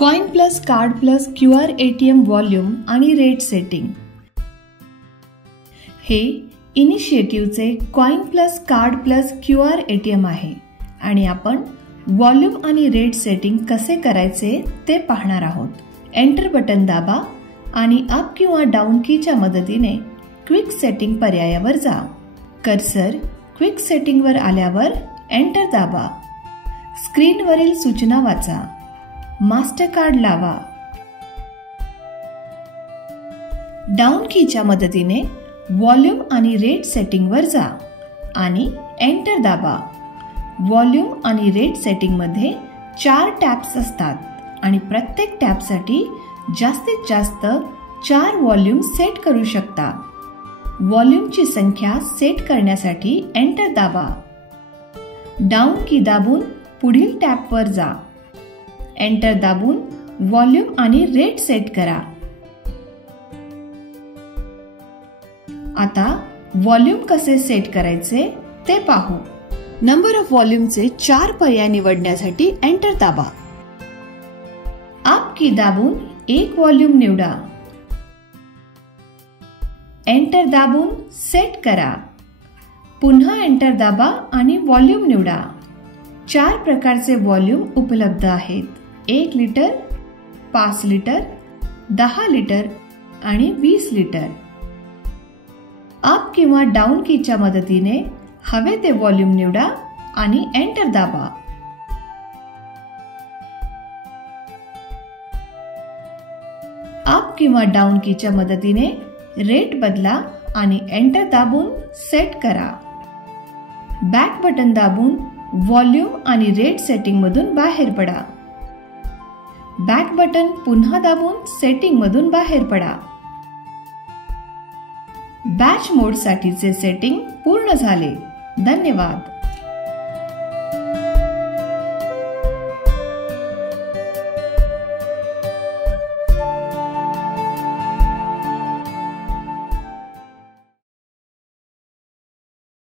Coin plus card plus QR ATM volume आणि rate setting. हे इनिशिएटिव्हचे coin plus card plus QR ATM आहे आणि आपण व्हॉल्यूम आणि रेट सेटिंग कसे करायचे ते पाहणार आहोत। एंटर बटन दाबा आणि अप किंवा डाऊन कीच्या मदतीने क्विक सेटिंग पर्यायावर जा। कर्सर क्विक सेटिंग वर आल्यावर एंटर दाबा। स्क्रीनवरील सूचना वाचा। मास्टर कार्ड लावा। डाऊन कीच्या मदतीने व्हॉल्यूम आणि रेट सेटिंग वर जा आणि एंटर दाबा। व्हॉल्यूम आणि रेट सेटिंग मध्ये 4 टॅब्स असतात आणि प्रत्येक टॅबसाठी जास्तीत जास्त 4 व्हॉल्यूम सेट करू शकता। व्हॉल्यूमची संख्या सेट करण्यासाठी एंटर दाबा। डाऊन की दाबून पुढील टॅबवर जा। एंटर दाबून व्हॉल्यूम आणि रेट सेट करा। आता व्हॉल्यूम कसे सेट करायचे ते पाहू। नंबर ऑफ व्हॉल्यूमचे 4 पर्याय निवडण्यासाठी एंटर दाबा। अप की दाबून एक व्हॉल्यूम निवडा। एंटर दाबून सेट करा। पुन्हा एंटर दाबा आणि व्हॉल्यूम निवडा। 4 प्रकारचे व्हॉल्यूम उपलब्ध आहेत। 1 लिटर, 5 लिटर, 10 लिटर आणि 20 लिटर। अप किंवा डाऊन कीच्या मदतीने हवे ते व्हॉल्यूम निवडा आणि एंटर दाबा। अप किंवा डाऊन कीच्या मदतीने रेट बदला आणि एंटर दाबून सेट करा। बॅक बटन दाबून व्हॉल्यूम आणि रेट सेटिंग मधून बाहेर पडा। बॅक बटन पुन्हा दाबून सेटिंग मधून बाहेर पडा। बॅच मोड साठीचे सेटिंग पूर्ण झाले। धन्यवाद।